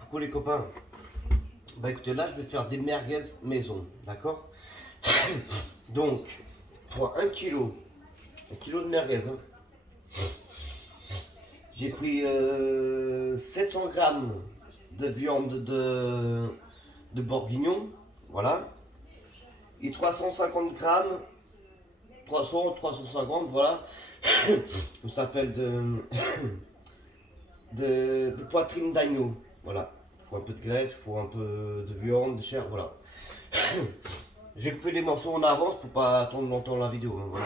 Coucou les copains. Bah écoutez, là je vais faire des merguez maison, d'accord? Donc, pour 1 kg de merguez, hein, j'ai pris 700 grammes de viande de bourguignon, voilà, et 350 grammes, 350, voilà, ça s'appelle de poitrine d'agneau, voilà. Il faut un peu de graisse, il faut un peu de viande, de chair, voilà. J'ai coupé les morceaux en avance pour pas attendre longtemps la vidéo, hein, voilà.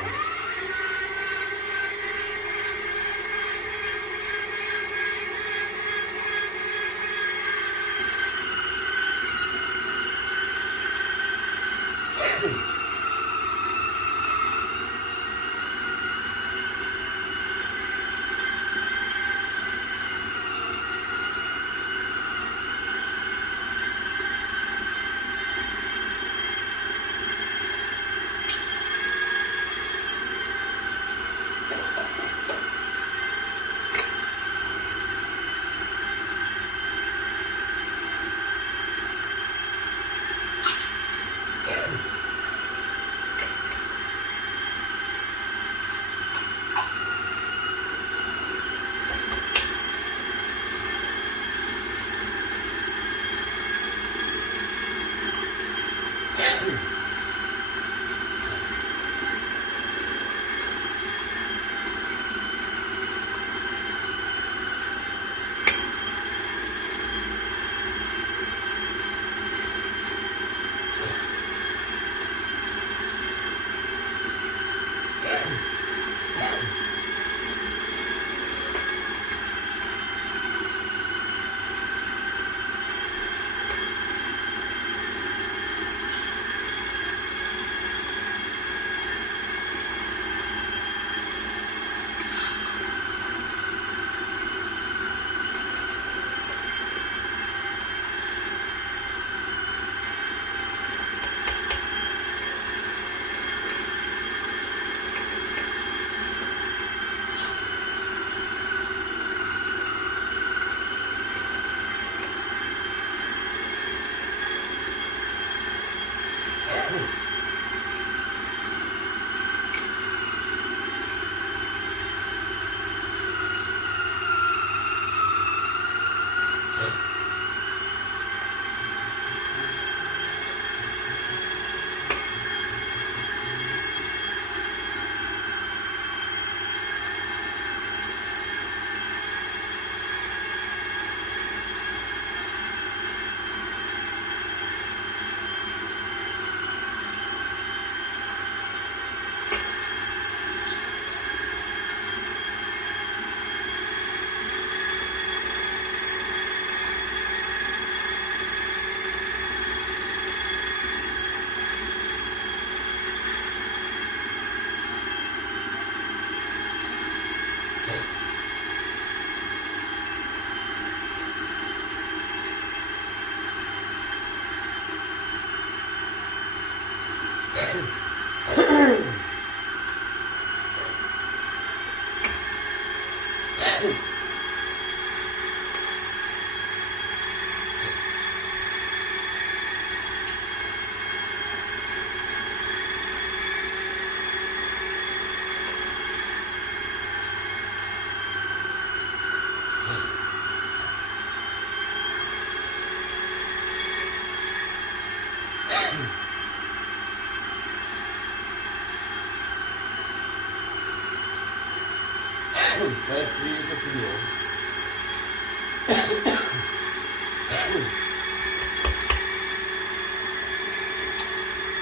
Ouais, c'est fini, hein.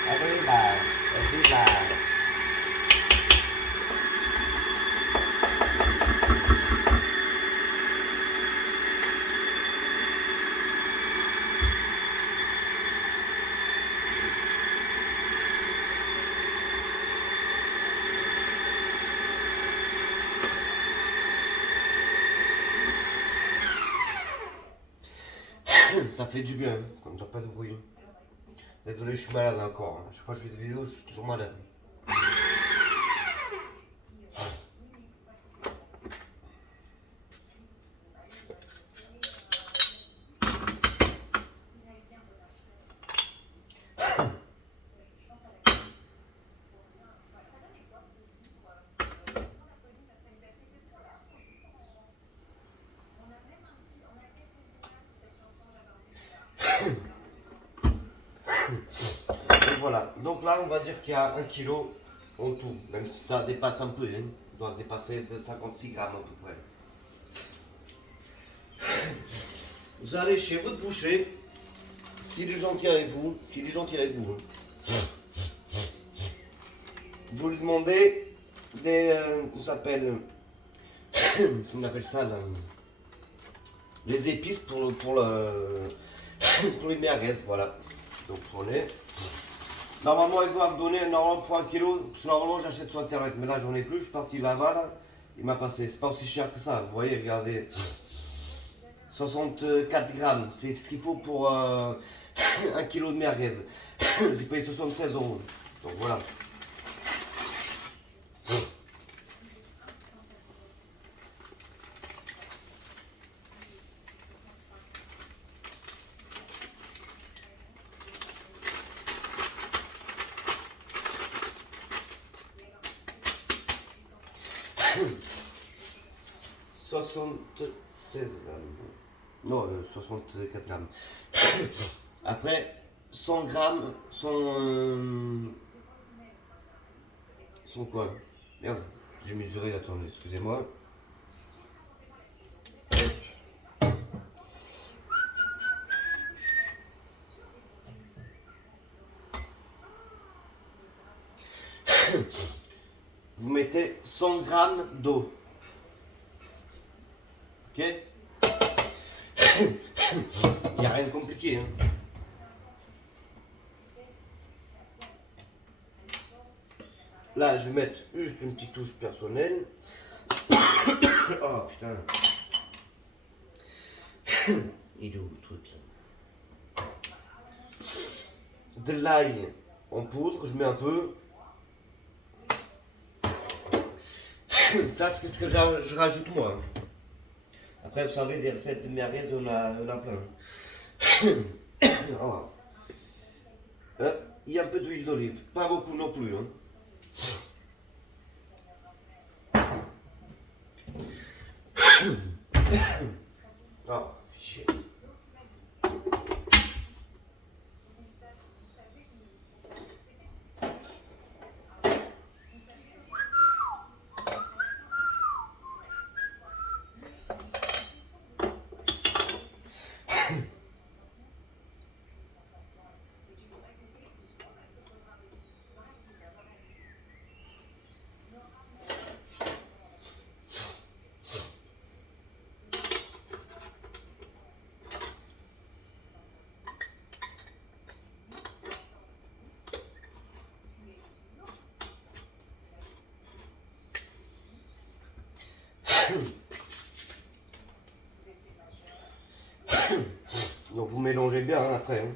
Arriba, arriba. Ça fait du bien, hein, quand t'as pas de bruit. Désolé, je suis malade encore, hein. Chaque fois que je fais des vidéos, je suis toujours malade. Voilà, donc là on va dire qu'il y a 1 kg en tout, même si ça dépasse un peu, hein. On doit dépasser de 56 grammes à peu près. Vous allez chez votre boucher, s'il est gentil avec vous, hein. Vous lui demandez des, on appelle ça là, des épices pour les merguez, voilà. Donc prenez. Normalement, ils doivent donner normalement pour 1 kg, parce que normalement j'achète sur internet, mais là j'en ai plus, je suis parti là-bas, là, il m'a passé, c'est pas aussi cher que ça, vous voyez, regardez, 64 grammes, c'est ce qu'il faut pour 1 kg de merguez. J'ai payé 76 €, donc voilà. « 76 grammes. Non, 64 grammes. Après, 100 grammes sont quoi? Merde, j'ai mesuré, attendez, excusez-moi. Vous mettez 100 grammes d'eau. Ok? Il n'y a rien de compliqué, hein. Là, je vais mettre juste une petite touche personnelle. Oh putain. Il est où le truc là? De l'ail en poudre, je mets un peu. Ça, c'est ce que je rajoute moi. Après, vous savez, des recettes de merguez, on a plein. Oh. Il y a un peu d'huile d'olive, pas beaucoup non plus, hein. Oh, shit. Donc vous mélangez bien hein, après. Hein.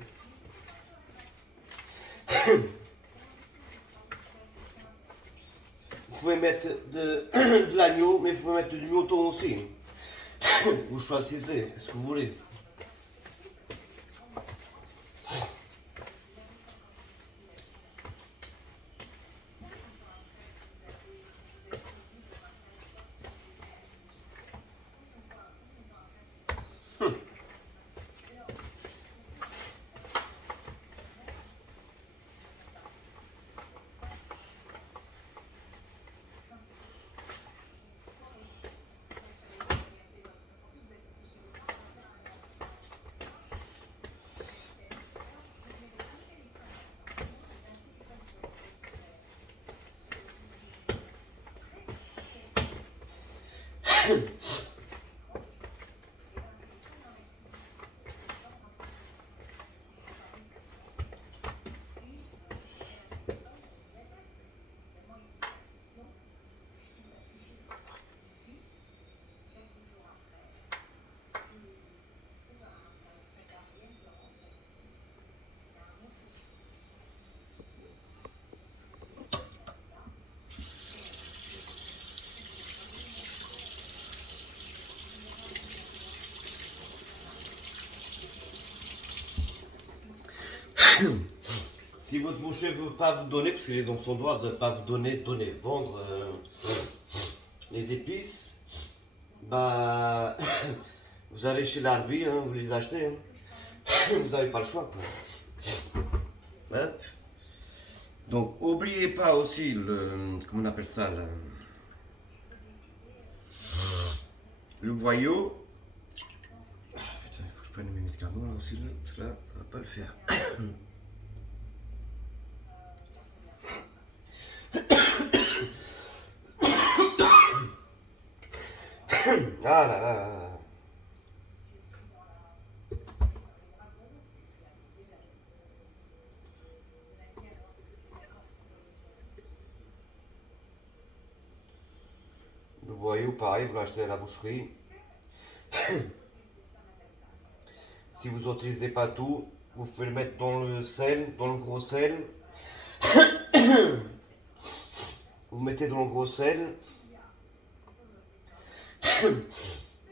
Vous pouvez mettre de l'agneau, mais vous pouvez mettre du mouton aussi. Vous choisissez, qu'est-ce que vous voulez. Si votre boucher ne veut pas vous donner, parce qu'il est dans son droit de ne pas vous donner, vendre les épices, bah vous allez chez l'Arby, hein, vous les achetez. Hein. Vous n'avez pas le choix. Quoi. Hop. Donc, oubliez pas aussi le, comment on appelle ça, le boyau. Ah, putain, il faut que je prenne mes médicaments là aussi, là, parce que là, ça va pas le faire. Ah là là là. Le boyau, pareil, vous l'achetez à la boucherie. Si vous n'utilisez pas tout, vous pouvez le mettre dans le sel, dans le gros sel. Vous mettez dans le gros sel.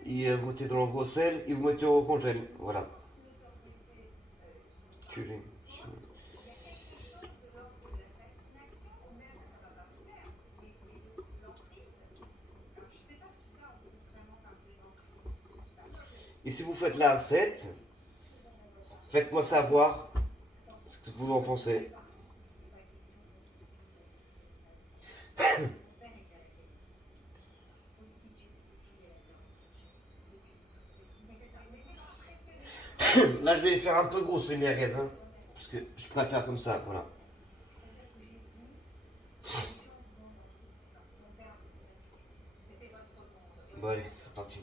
Et vous mettez dans le gros sel et vous mettez au congèle. Voilà. Culé. Et si vous faites la recette, faites-moi savoir ce que vous en pensez. Là, je vais les faire un peu grosses les merguez, hein, parce que je préfère comme ça, voilà. Bon allez, c'est parti.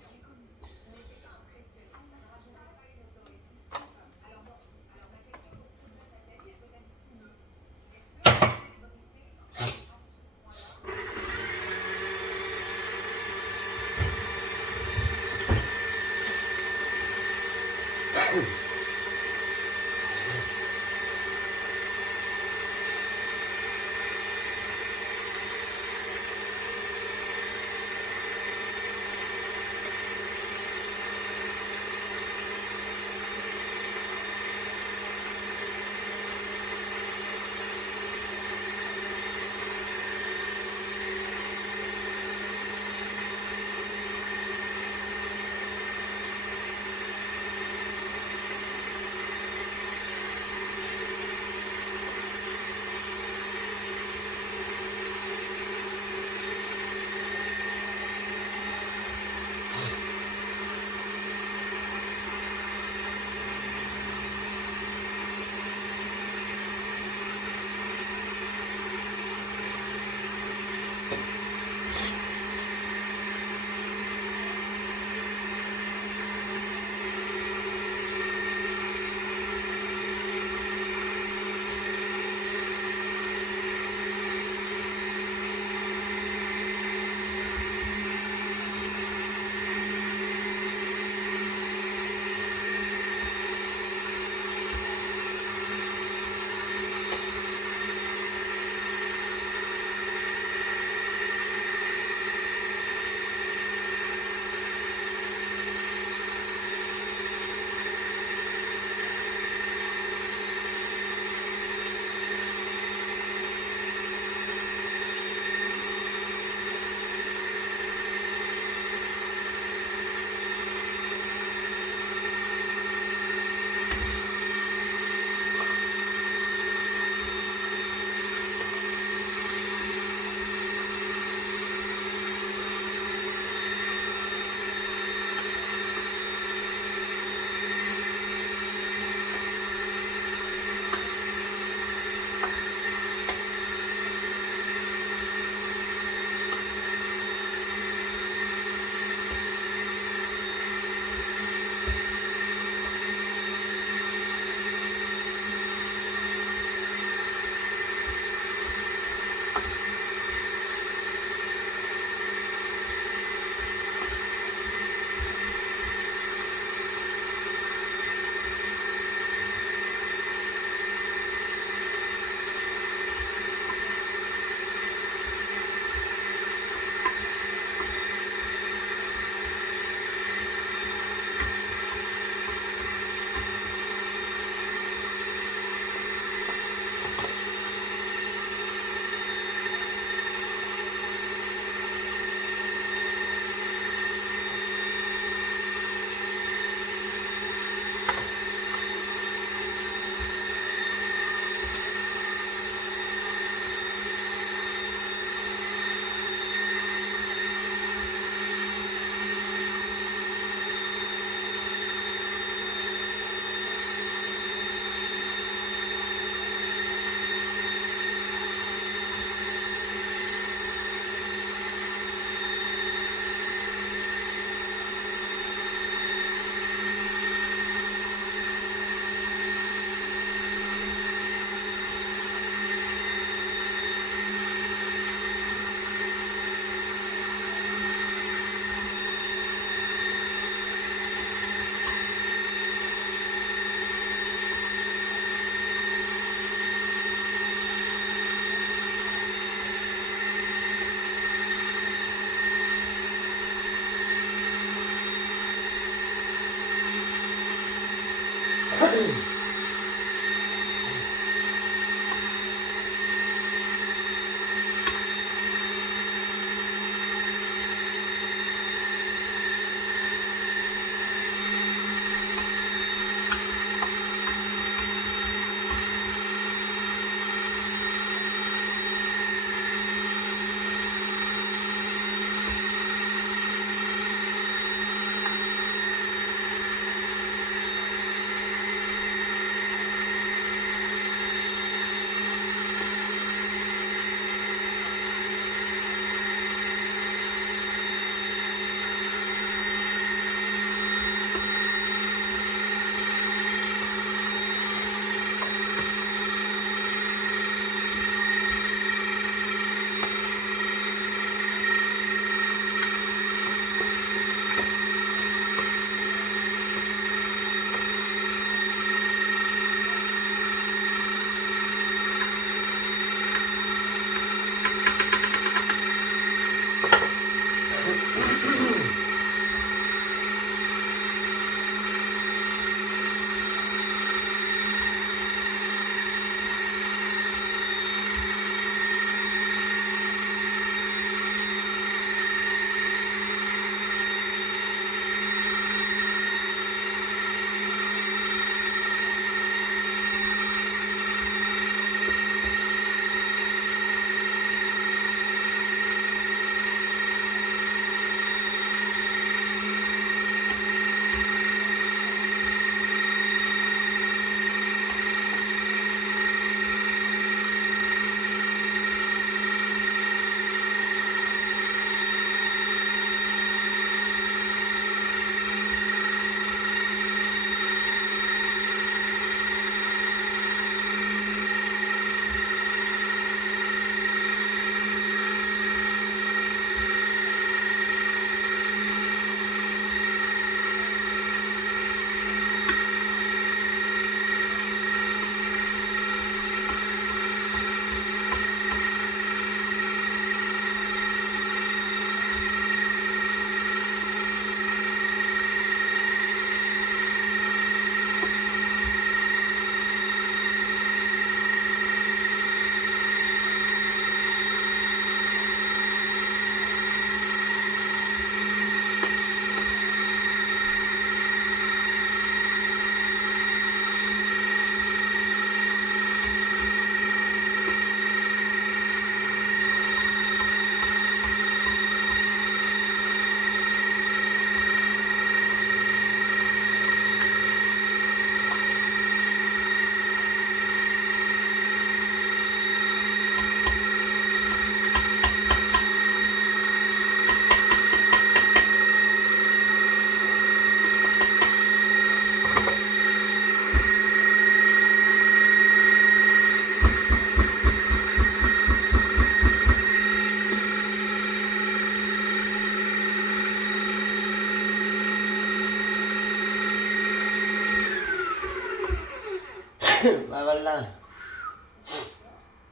Bah voilà.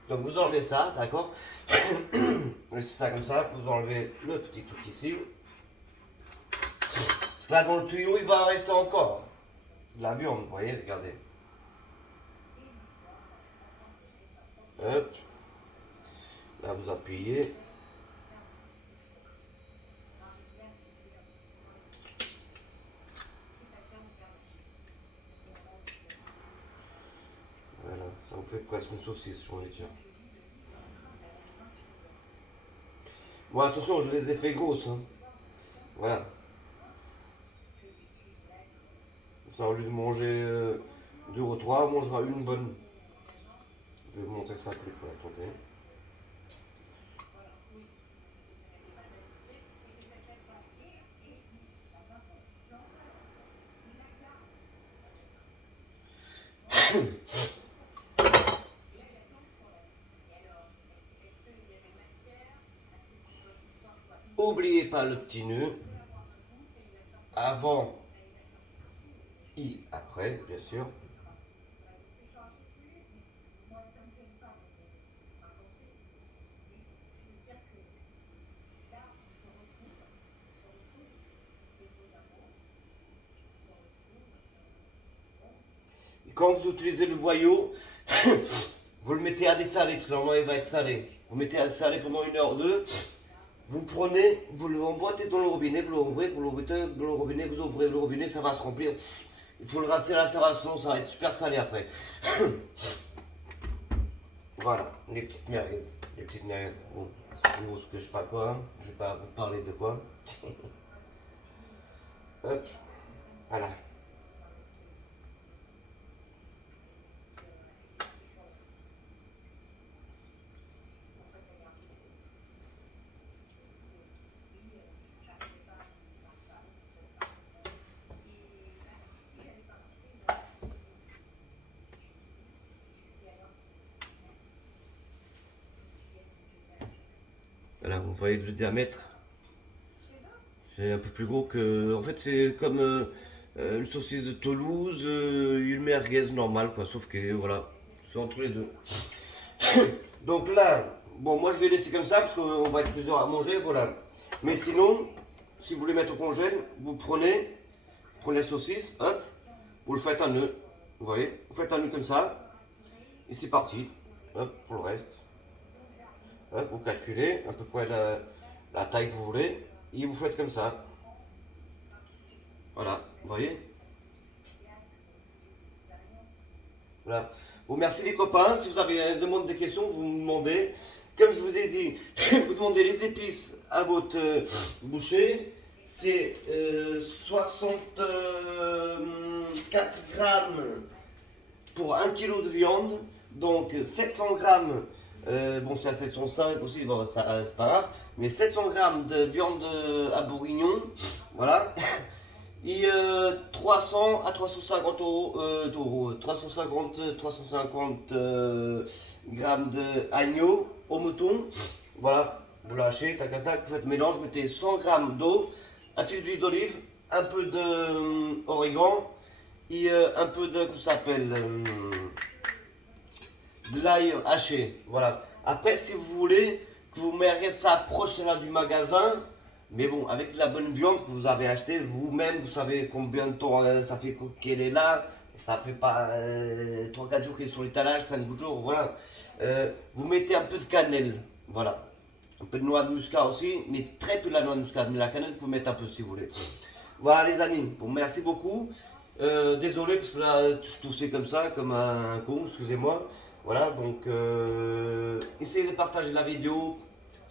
Donc vous enlevez ça, d'accord. Laissez ça comme ça, vous enlevez le petit truc ici. Parce que là dans le tuyau il va rester encore de la viande, vous voyez, regardez. Hop. Là vous appuyez. Voilà, ça vous fait presque une saucisse, j'en ai déjà. Bon attention, je les ai fait grosses. Hein. Voilà. Ça, au lieu de manger 2 ou 3, on mangera une bonne. Je vais vous montrer ça plus pour la tenter. Oubliez pas le petit nœud. Avant et après, bien sûr. Quand vous utilisez le boyau, vous le mettez à dessaler, parce que normalement il va être salé. Vous mettez à dessaler pendant 1 heure 2. Vous le prenez, vous le emboîtez dans le robinet, vous l'ouvrez, vous le mettez dans le robinet, vous ouvrez le robinet, ça va se remplir. Il faut le rincer à l'intérieur, sinon ça va être super salé après. Voilà, les petites merguez. Les petites merguez. Bon, c'est gros ce que je sais pas quoi. Hein. Je vais pas vous parler de quoi. Hop, voilà. Voilà, vous voyez le diamètre. C'est un peu plus gros que. En fait, c'est comme une saucisse de Toulouse, une merguez normale, quoi. Sauf que voilà, c'est entre les deux. Donc là, bon, moi je vais laisser comme ça parce qu'on va être plusieurs à manger, voilà. Mais sinon, si vous voulez mettre au congèle, vous prenez la saucisse, hop, vous le faites un nœud. Vous voyez, vous faites un nœud comme ça, et c'est parti. Hop, pour le reste. Hop, vous calculez à peu près la taille que vous voulez, et vous faites comme ça. Voilà, vous voyez. Voilà. Bon, merci les copains. Si vous avez des questions, vous me demandez. Comme je vous ai dit, vous demandez les épices à votre boucher. C'est 64 grammes pour 1 kg de viande. Donc 700 grammes, bon c'est à 705 aussi, bon, ça c'est pas grave. Mais 700 grammes de viande à bourguignon. Voilà. Et 300 à 350 euros, 350 grammes d'agneau au mouton. Voilà, vous lâchez, tac tac tac, vous faites mélange, vous mettez 100 grammes d'eau, un fil d'huile d'olive, un peu d'origan et un peu de, comment ça s'appelle, de l'ail haché. Voilà. Après, si vous voulez que vous mettiez ça proche là du magasin, mais bon, avec de la bonne viande que vous avez achetée vous-même, vous savez combien de temps ça fait qu'elle est là. Ça fait pas 3-4 jours qu'elle est sur l'étalage, 5 jours, voilà. Vous mettez un peu de cannelle, voilà. Un peu de noix de muscade aussi, mais très peu de la noix de muscade. Mais la cannelle, vous pouvez mettre un peu si vous voulez. Voilà les amis, bon merci beaucoup. Désolé parce que là, je toussais comme ça, comme un con, excusez-moi. Voilà, donc essayez de partager la vidéo,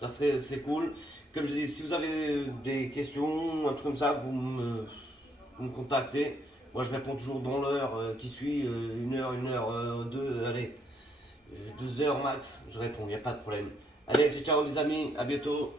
ça serait c'est cool. Comme je dis, si vous avez des questions, un truc comme ça, vous me contactez. Moi je réponds toujours dans l'heure qui suit, 1 heure, 2, allez, 2 heures max, je réponds, il n'y a pas de problème. Allez, ciao les amis, à bientôt.